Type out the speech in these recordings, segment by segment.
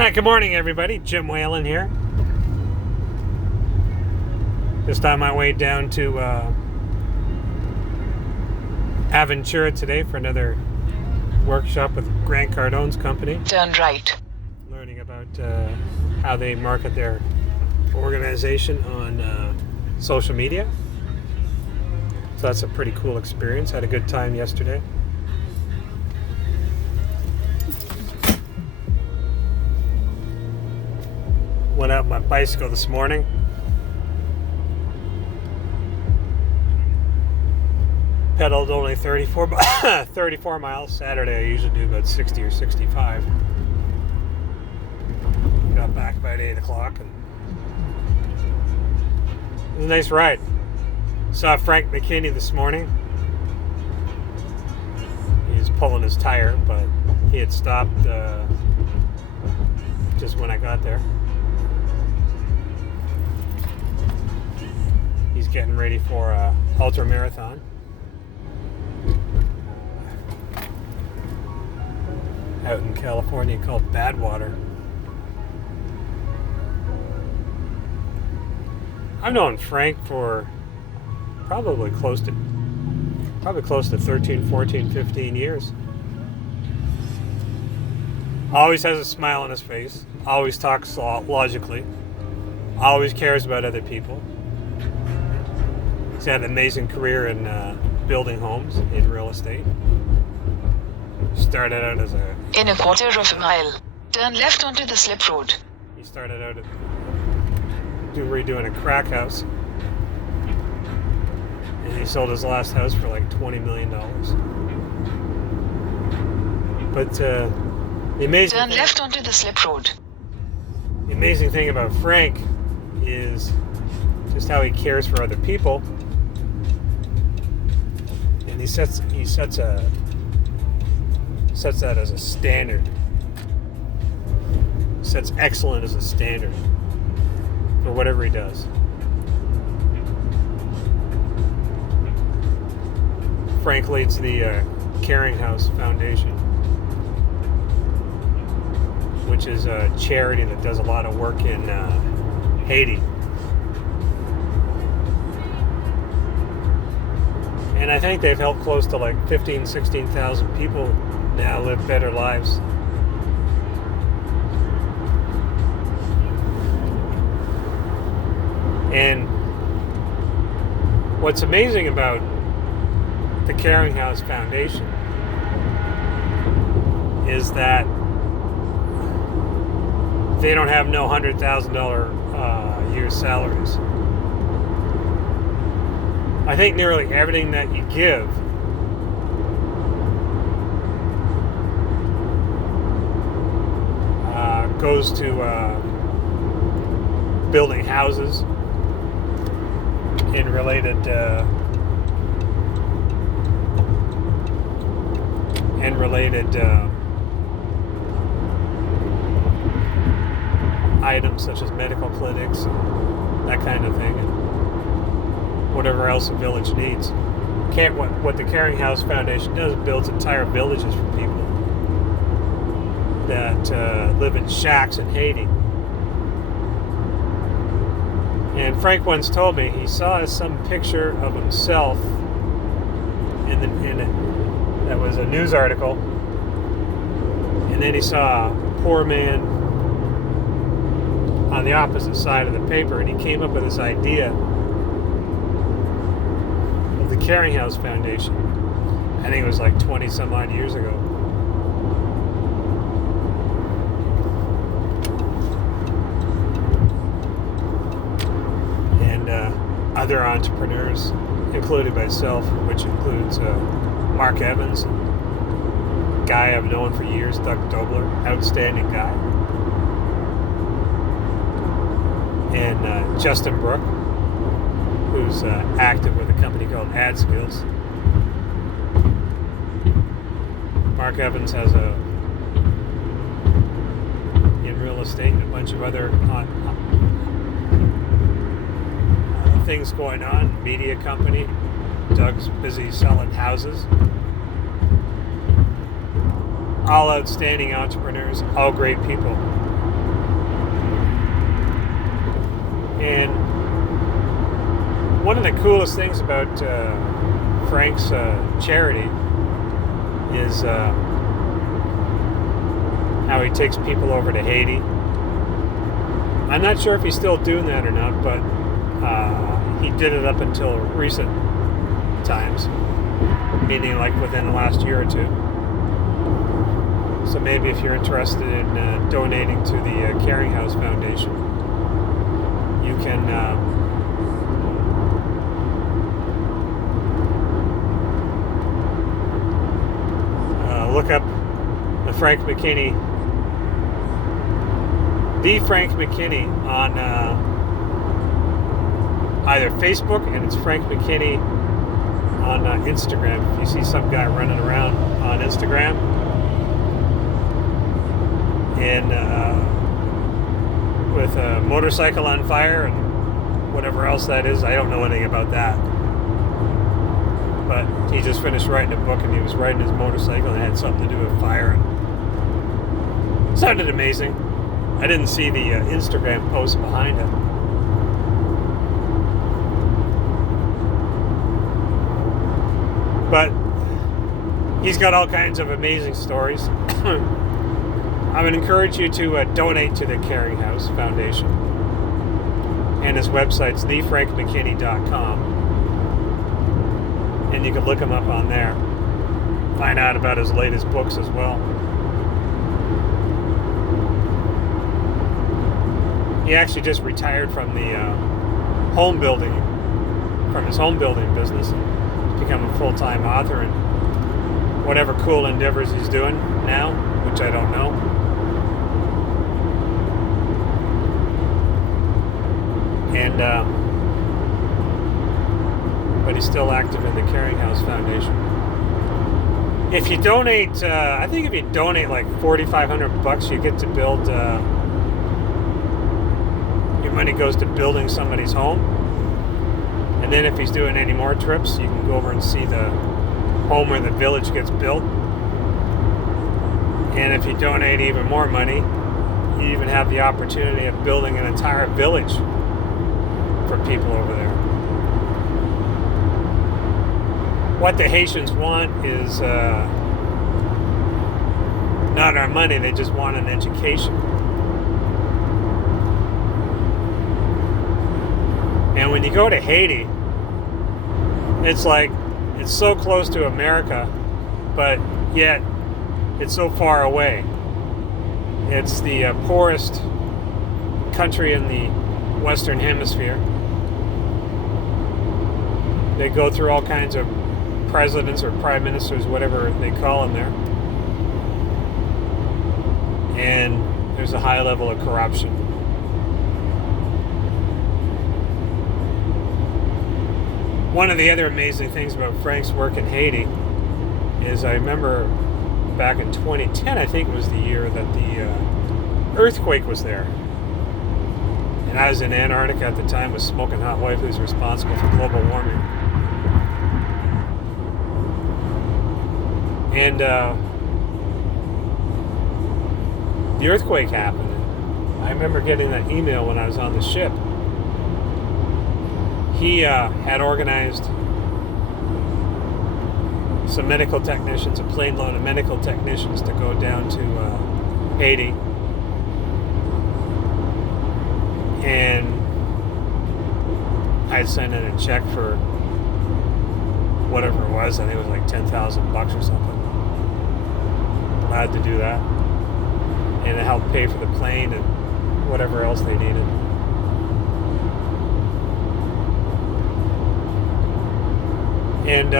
Hi, good morning, everybody. Jim Whalen here. Just on my way down to Aventura today for another workshop with Grant Cardone's company. Turn right. Learning about how they market their organization on social media. So that's a pretty cool experience. Had a good time yesterday. Went out on my bicycle this morning. Pedaled only 34 miles. Saturday I usually do about 60 or 65. Got back about 8 o'clock. And it was a nice ride. Saw Frank McKinney this morning. He was pulling his tire, but he had stopped just when I got there. He's getting ready for a ultra marathon. Out in California called Badwater. I've known Frank for probably close to 13, 14, 15 years. Always has a smile on his face. Always talks logically. Always cares about other people. He's had an amazing career in building homes, in real estate. Started out as In a quarter of a mile, turn left onto the slip road. He started out redoing a crack house. And he sold his last house for like $20 million. But the amazing Turn left onto the slip road. The amazing thing about Frank is just how he cares for other people. And he sets that as a standard. Sets excellent as a standard for whatever he does. Frank leads the Caring House Foundation, which is a charity that does a lot of work in Haiti. And I think they've helped close to like 15,000, 16,000 people now live better lives. And what's amazing about the Caring House Foundation is that they don't have no $100,000 year salaries. I think nearly everything that you give goes to building houses and related items such as medical clinics and that kind of thing, and whatever else a village needs. What the Caring House Foundation does, it builds entire villages for people that live in shacks in Haiti. And Frank once told me he saw some picture of himself that was a news article, and then he saw a poor man on the opposite side of the paper, and he came up with this idea of the Caring House Foundation. I think it was like 20 some odd years ago. Other entrepreneurs, including myself, which includes Mark Evans, a guy I've known for years, Doug Dobler, outstanding guy, and Justin Brook, who's active with a company called Ad Skills. Mark Evans has in real estate and a bunch of other things going on, media company. Doug's busy selling houses. All outstanding entrepreneurs, all great people. And one of the coolest things about Frank's charity is how he takes people over to Haiti. I'm not sure if he's still doing that or not, but he did it up until recent times, meaning like within the last year or two. So maybe if you're interested in donating to the Caring House Foundation, you can look up the Frank McKinney on either Facebook, and it's Frank McKinney on Instagram. If you see some guy running around on Instagram and with a motorcycle on fire and whatever else that is, I don't know anything about that. But he just finished writing a book, and he was riding his motorcycle, and it had something to do with fire. It sounded amazing. I didn't see the Instagram post behind it. But he's got all kinds of amazing stories. I would encourage you to donate to the Caring House Foundation. And his website's thefrankmckinney.com. And you can look him up on there. Find out about his latest books as well. He actually just retired from the his home building business, and become a full-time author and whatever cool endeavors he's doing now, which I don't know. And but he's still active in the Caring House Foundation. If you donate, I think if you donate like $4,500, you get to build. Your money goes to building somebody's home, and then if he's doing any more trips, you can go over and see the home where the village gets built. And if you donate even more money, you even have the opportunity of building an entire village for people over there. What the Haitians want is not our money, they just want an education. And when you go to Haiti, it's like, it's so close to America, but yet it's so far away. It's the poorest country in the Western Hemisphere. They go through all kinds of presidents or prime ministers, whatever they call them there. And there's a high level of corruption. One of the other amazing things about Frank's work in Haiti is I remember back in 2010, I think it was the year that the earthquake was there. And I was in Antarctica at the time with Smoking Hot Wife, who's responsible for global warming. And the earthquake happened. I remember getting that email when I was on the ship. He had organized some medical technicians, a plane load of medical technicians, to go down to Haiti. And I had sent in a check for whatever it was. I think it was like $10,000 or something. Allowed to do that. And it helped pay for the plane and whatever else they needed. And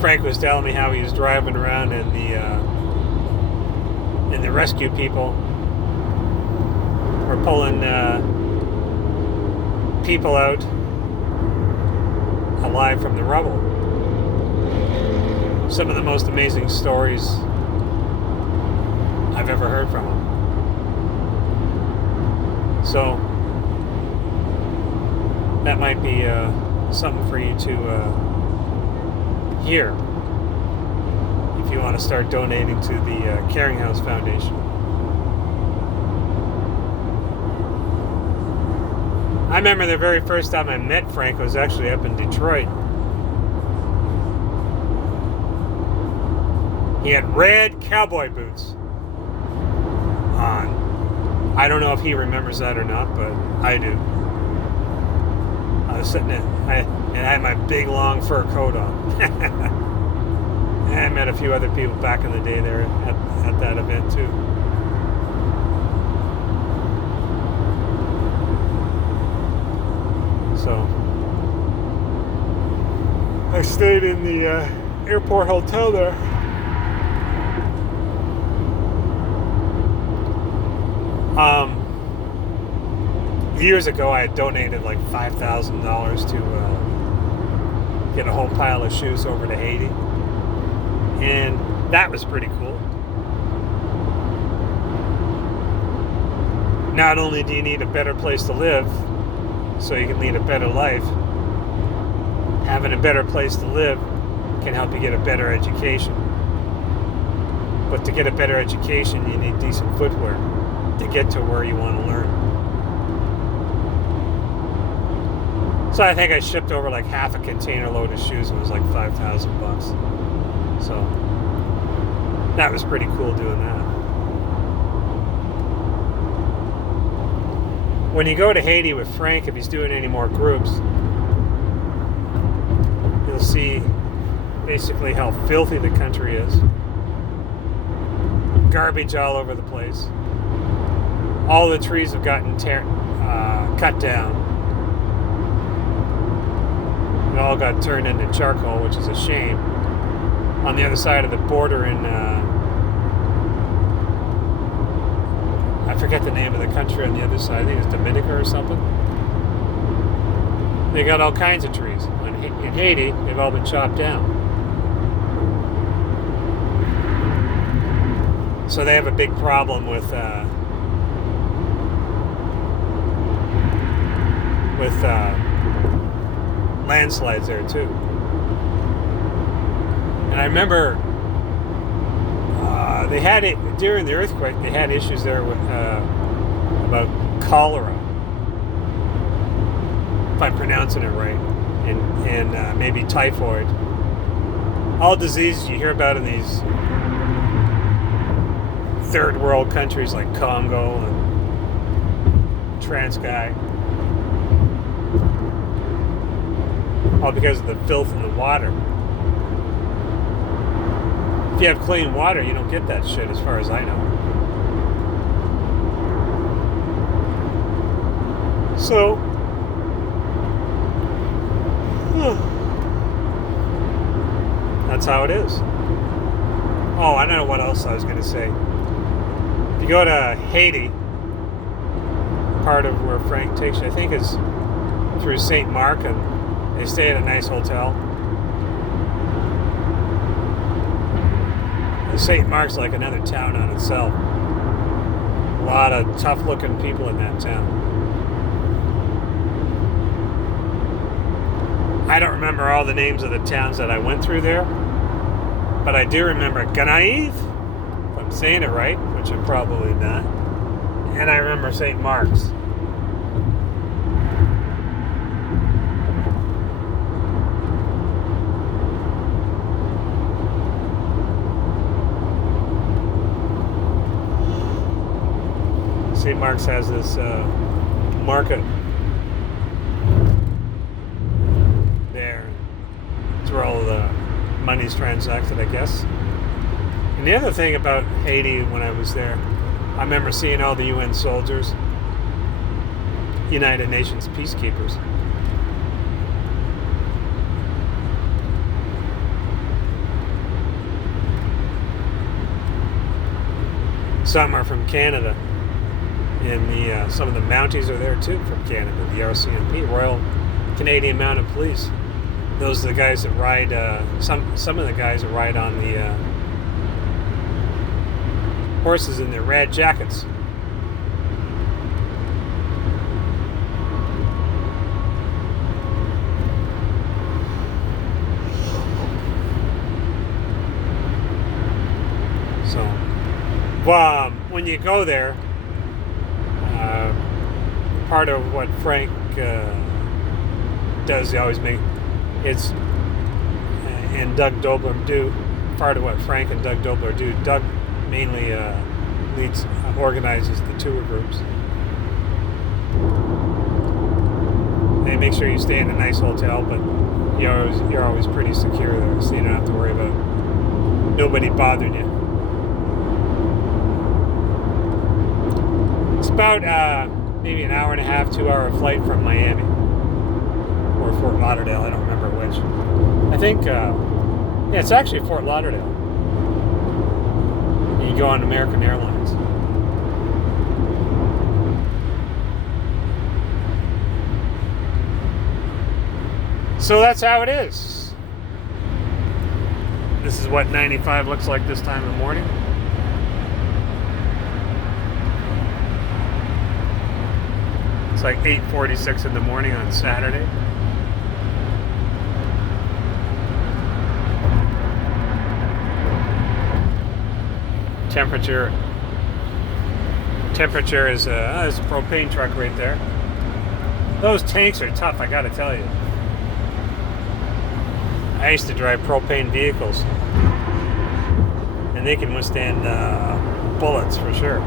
Frank was telling me how he was driving around, and the rescue people were pulling people out alive from the rubble. Some of the most amazing stories I've ever heard from him. So that might be something for you to hear if you want to start donating to the Caring House Foundation. I remember the very first time I met Frank was actually up in Detroit. He had red cowboy boots on. I don't know if he remembers that or not, but I do. I was sitting there, and I had my big long fur coat on. And I met a few other people back in the day there at that event too. So I stayed in the airport hotel there. Years ago, I had donated like $5,000 to get a whole pile of shoes over to Haiti, and that was pretty cool. Not only do you need a better place to live so you can lead a better life, having a better place to live can help you get a better education. But to get a better education, you need decent footwear to get to where you want to learn. So I think I shipped over like half a container load of shoes. It was like $5,000. So that was pretty cool doing that. When you go to Haiti with Frank, if he's doing any more groups, you'll see basically how filthy the country is. Garbage all over the place. All the trees have gotten cut down. It all got turned into charcoal, which is a shame. On the other side of the border in, I forget the name of the country on the other side. I think it's Dominica or something. They got all kinds of trees. In Haiti, they've all been chopped down. So they have a big problem with landslides there too. And I remember they had it during the earthquake. They had issues there with about cholera, if I'm pronouncing it right, and maybe typhoid. All diseases you hear about in these third world countries like Congo and Transkai. All because of the filth in the water. If you have clean water, you don't get that shit, as far as I know. So, that's how it is. Oh, I don't know what else I was going to say. If you go to Haiti, part of where Frank takes you, I think is through St. Mark, and they stay at a nice hotel. St. Mark's like another town on itself. A lot of tough-looking people in that town. I don't remember all the names of the towns that I went through there, but I do remember Ganaiv, if I'm saying it right, which I'm probably not, and I remember St. Mark's. St. Mark's has this market there. It's where all the money's transacted, I guess. And the other thing about Haiti when I was there, I remember seeing all the UN soldiers, United Nations peacekeepers. Some are from Canada. And some of the Mounties are there too from Canada, the RCMP, Royal Canadian Mounted Police. Those are the guys that ride, some of the guys that ride on the horses in their red jackets. So, when you go there, part of what Frank does. He always make it's and Doug Dobler do part of what Frank and Doug Dobler do. Doug mainly organizes the tour groups. They make sure you stay in a nice hotel, but you're always pretty secure there, so you don't have to worry about nobody bothering you. It's about maybe an hour and a half, 2-hour flight from Miami or Fort Lauderdale. I don't remember which. I think it's actually Fort Lauderdale. You go on American Airlines. So that's how it is. This is what 95 looks like this time in the morning. It's like 8:46 in the morning on Saturday. Temperature is there's a propane truck right there. Those tanks are tough, I gotta tell you. I used to drive propane vehicles, and they can withstand bullets for sure.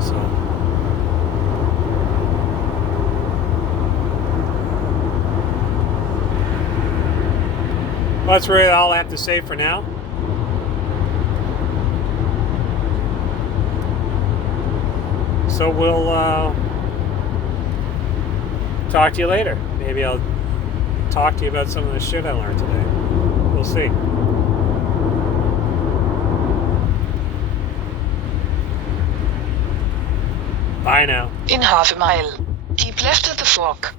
So, well, that's really all I have to say for now. So we'll talk to you later. Maybe I'll talk to you about some of the shit I learned today. We'll see. Bye now. In half a mile. Keep left at the fork.